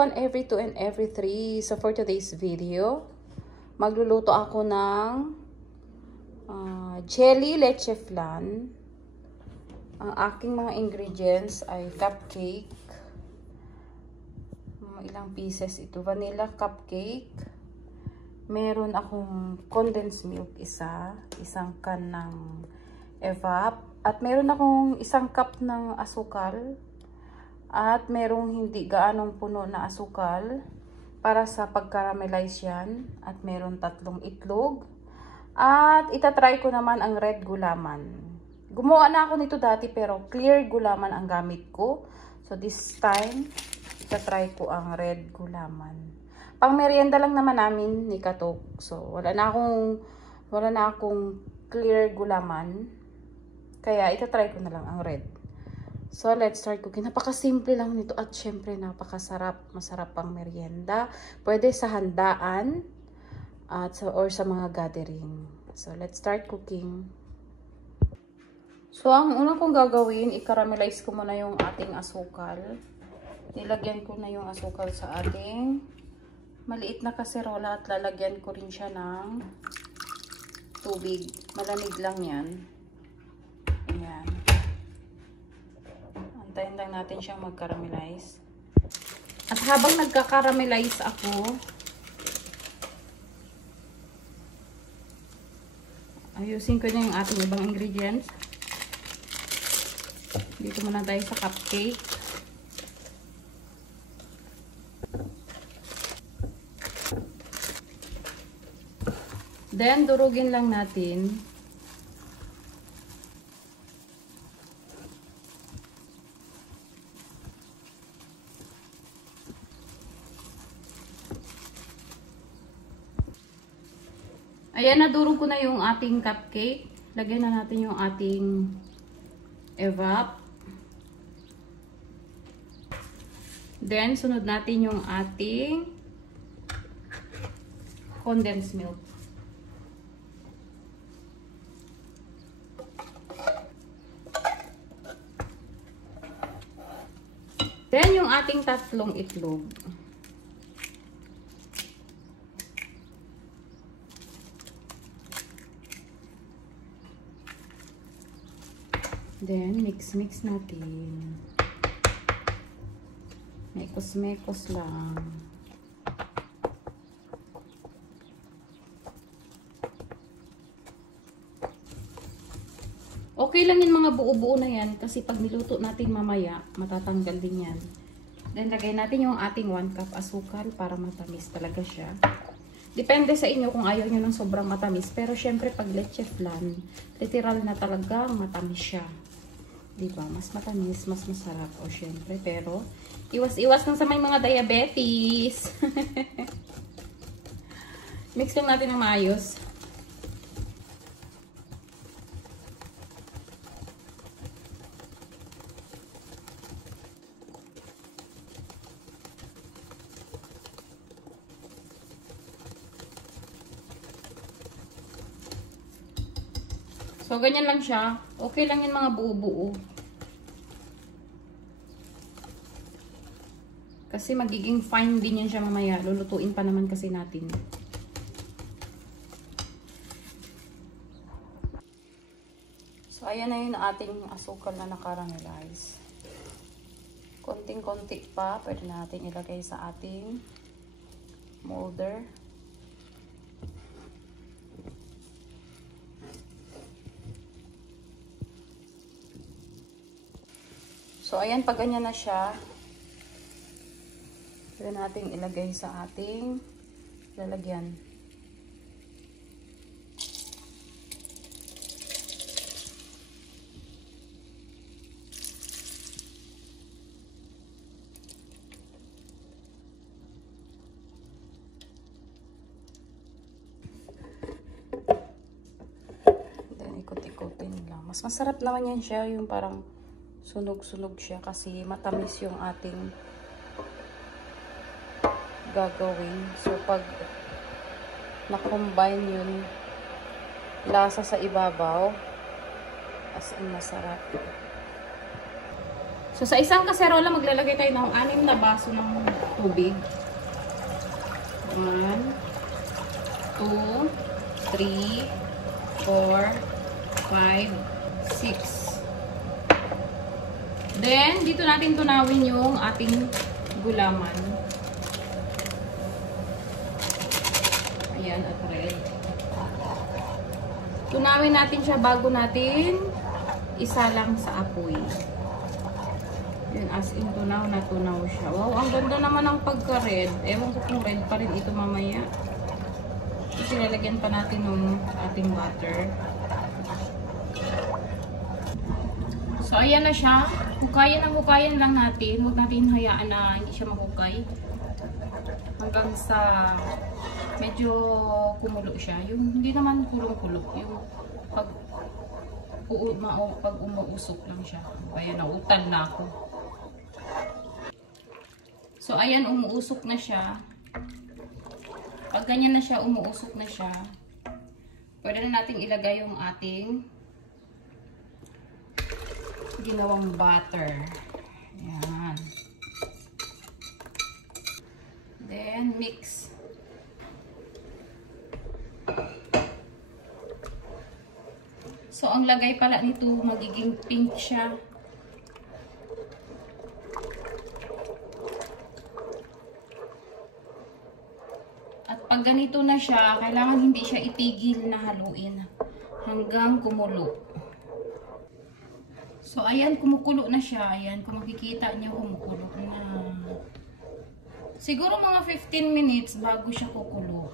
1, every 2, and every 3. So for today's video, magluluto ako ng jelly leche flan. Ang aking mga ingredients ay cupcake. Ilang pieces ito. Vanilla cupcake. Meron akong condensed milk isang can ng evap. At meron akong isang cup ng asukal. At merong hindi gaanong puno na asukal para sa pag-caramelize yan. At meron 3 itlog. At itatry ko naman ang red gulaman. Gumawa na ako nito dati pero clear gulaman ang gamit ko. So this time, itatry ko ang red gulaman. Pang merienda lang naman namin ni Katok. So wala na akong clear gulaman. Kaya itatry ko na lang ang red. So let's start cooking. Napakasimple lang nito at syempre napakasarap. Masarap pang merienda. Pwede sa handaan or sa mga gathering. So let's start cooking. So ang unang kong gagawin, i-caramelize ko muna yung ating asukal. Nilagyan ko na yung asukal sa ating maliit na kaserola at lalagyan ko rin siya ng tubig. Malamig lang yan. Ayan. Antayin lang natin siyang mag-caramelize. At habang nagka-caramelize ako, ayusin ko na yung ating ibang ingredients. Dito muna tayo sa cupcake. Then, durugin lang natin. Ayan, nadurog ko na yung ating cupcake. Lagyan na natin yung ating evap. Then, sunod natin yung ating condensed milk. Then, yung ating 3 itlog. Then, mix natin. Mekos lang. Okay lang yung mga buo-buo na yan kasi pag niluto natin mamaya, matatanggal din yan. Then, lagay natin yung ating 1 cup asukal para matamis talaga siya. Depende sa inyo kung ayaw nyo ng sobrang matamis. Pero, syempre, pag leche flan, literal na talagang matamis siya. Diba? Mas matamis, mas masarap. O, syempre, pero, iwas-iwas lang sa may mga diabetes. Mix lang natin ng maayos. So, ganyan lang siya. Okay lang yung mga buo-buo. Kasi magiging fine din yan siya mamaya. Lulutuin pa naman kasi natin. So, ayan na yung ating asukal na nakaramelize. Konting-konti pa. Pwede natin ilagay sa ating molder. So, ayan, pag ganyan na siya, pwede natin ilagay sa ating lalagyan. Then, ikot-ikotin lang. Mas masarap naman yan siya, yung parang sunog-sunog siya kasi matamis yung ating gagawin. So, pag na-combine yung lasa sa ibabaw, as in masarap. So, sa isang kaserola, maglalagay tayo ng 6 na baso ng tubig. 1, 2, 3, 4, 5, 6. Then, dito natin tunawin yung ating gulaman. Ayan, at red. Tunawin natin siya bago natin isa lang sa apoy. Yun, as in tunaw na tunaw siya. Wow, ang ganda naman ng pagka-red. Ewan ko kung red pa rin ito mamaya. Kasi lalagyan pa natin ng ating butter. So, ayan na siya. Hukayan ang hukayan lang natin. Huwag natin hayaan na hindi siya mahukay. Hanggang sa medyo kumulo siya. Yung hindi naman kulong-kulo. Yung pag umuusok lang siya. Kaya nautal na ako. So, ayan, umuusok na siya. Pag ganyan na siya, umuusok na siya, pwede na natin ilagay yung ating ginawang butter. Ayan. Then, mix. So, ang lagay pala nito, magiging pink siya. At pag ganito na siya, kailangan hindi siya itigil na haluin hanggang kumulo. So, ayan, kumukulo na siya. Ayan, kung makikita niyo, kumukulo na. Siguro mga 15 minutes bago siya kukulo.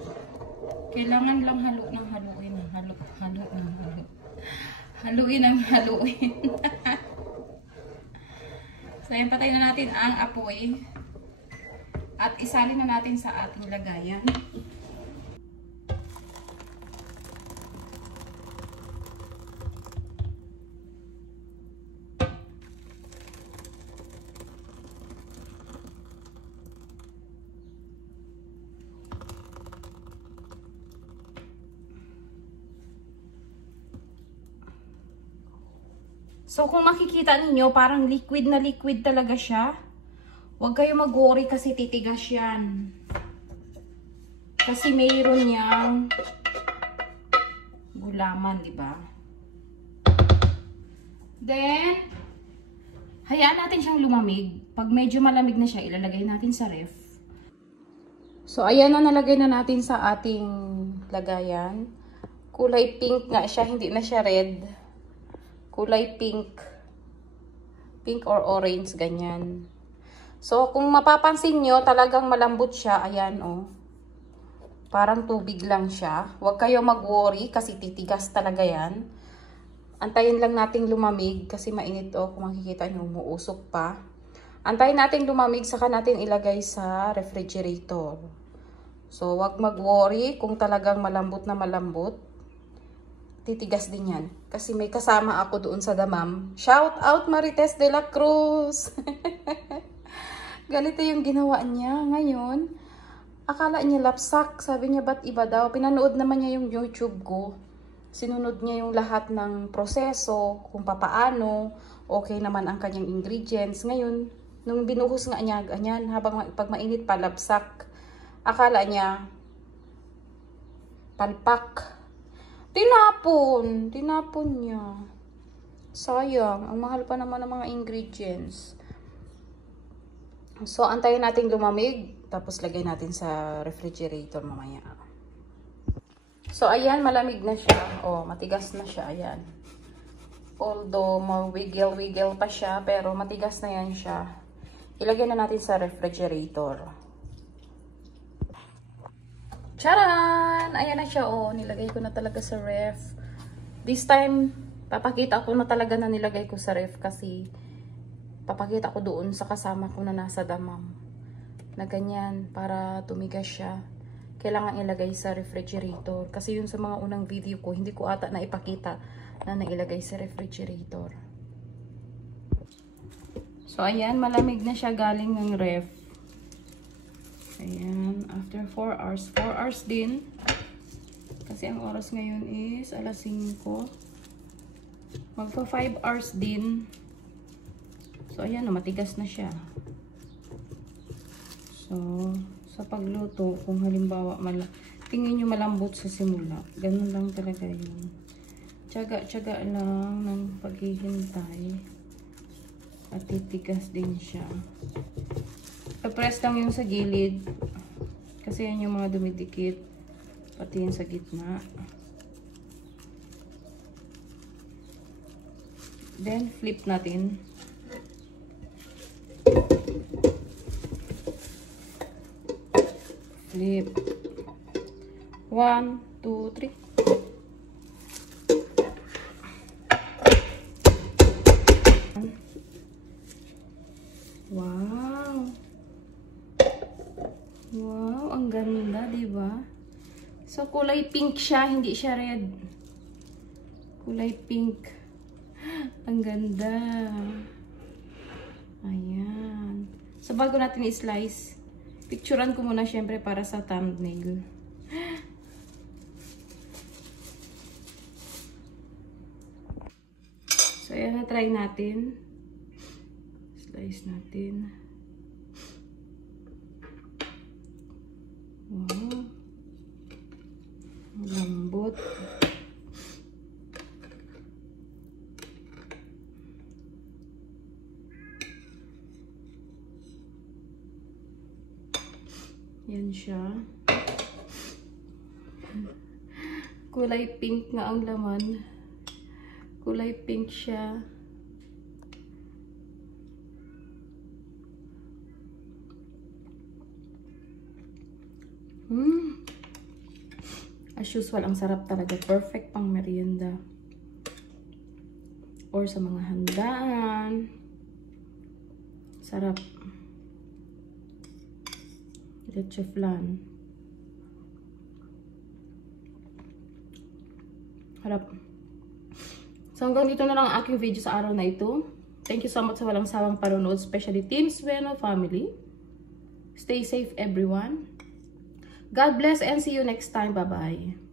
Kailangan lang haluin ng haluin. Haluin ng haluin. So, ayan, patayin na natin ang apoy. At isalin na natin sa ating lagayan. So, kung makikita ninyo, parang liquid na liquid talaga siya. Huwag kayo mag-worry kasi titigas yan. Kasi mayroon niyang gulaman, di ba? Then, hayaan natin siyang lumamig. Pag medyo malamig na siya, ilalagay natin sa ref. So, ayan na, nalagay na natin sa ating lagayan. Kulay pink nga siya, hindi na siya red. Kulay pink. Pink or orange, ganyan. So, kung mapapansin nyo, talagang malambot siya. Ayan, oh. Parang tubig lang siya. Huwag kayo mag-worry kasi titigas talaga yan. Antayin lang nating lumamig kasi mainit, oh. Kung makikita nyo, umuusok pa. Antayin nating lumamig, saka natin ilagay sa refrigerator. So, huwag mag-worry kung talagang malambot na malambot. Titigas din yan. Kasi may kasama ako doon sa Damam. Shout out Marites de la Cruz! Ganito yung ginawa niya ngayon. Akala niya lapsak. Sabi niya, ba't iba daw? Pinanood naman niya yung YouTube ko. Sinunod niya yung lahat ng proseso, kung papaano. Okay naman ang kanyang ingredients. Ngayon, nung binuhos nga niya, ganyan, habang pag mainit pa, lapsak. Akala niya, palpak. Tinapon niya. Sayang, ang mahal pa naman ng mga ingredients. So, antayin natin lumamig, tapos lagay natin sa refrigerator mamaya. So, ayan, malamig na siya. Oh, matigas na siya, ayan. Although, wiggle pa siya, pero matigas na yan siya. Ilagay na natin sa refrigerator. Charan! Ayan na siya, oh. Nilagay ko na talaga sa ref. This time, papakita ko na talaga na nilagay ko sa ref kasi papakita ko doon sa kasama ko na nasa Damam. Na ganyan, para tumigas siya. Kailangan ilagay sa refrigerator. Kasi yun sa mga unang video ko, hindi ko ata na ipakita na nailagay sa refrigerator. So, ayan, malamig na siya galing ng ref. Ayan, after 4 hours. 4 hours din. Kasi ang oras ngayon is alas 5. Magpa 5 hours din. So, ayan, matigas na siya. So, sa pagluto, kung halimbawa, tingin nyo malambot sa simula, ganun lang talaga yun. Tiyaga-tiyaga lang ng paghihintay. At titigas din siya. I-press lang yung sa gilid. Kasi yan yung mga dumidikit. Pati yung sa gitna. Then, flip natin. Flip. 1, 2, 3. Wow. Wow, ang ganda, 'di ba? So kulay pink siya, hindi siya red. Kulay pink. Ang ganda. Ayan. So bago natin i-slice, picturean ko muna syempre para sa thumbnail. So ayan, na-try natin. Slice natin. Wow. Lambot. Yan siya. Kulay pink nga ang laman. Kulay pink siya. As usual, ang sarap talaga. Perfect pang merienda. Or sa mga handaan. Sarap. Leche flan. Harap. So hanggang dito na lang ang aking video sa araw na ito. Thank you so much sa walang sawang panonood, especially Team Sueno family. Stay safe everyone. God bless and see you next time. Bye-bye.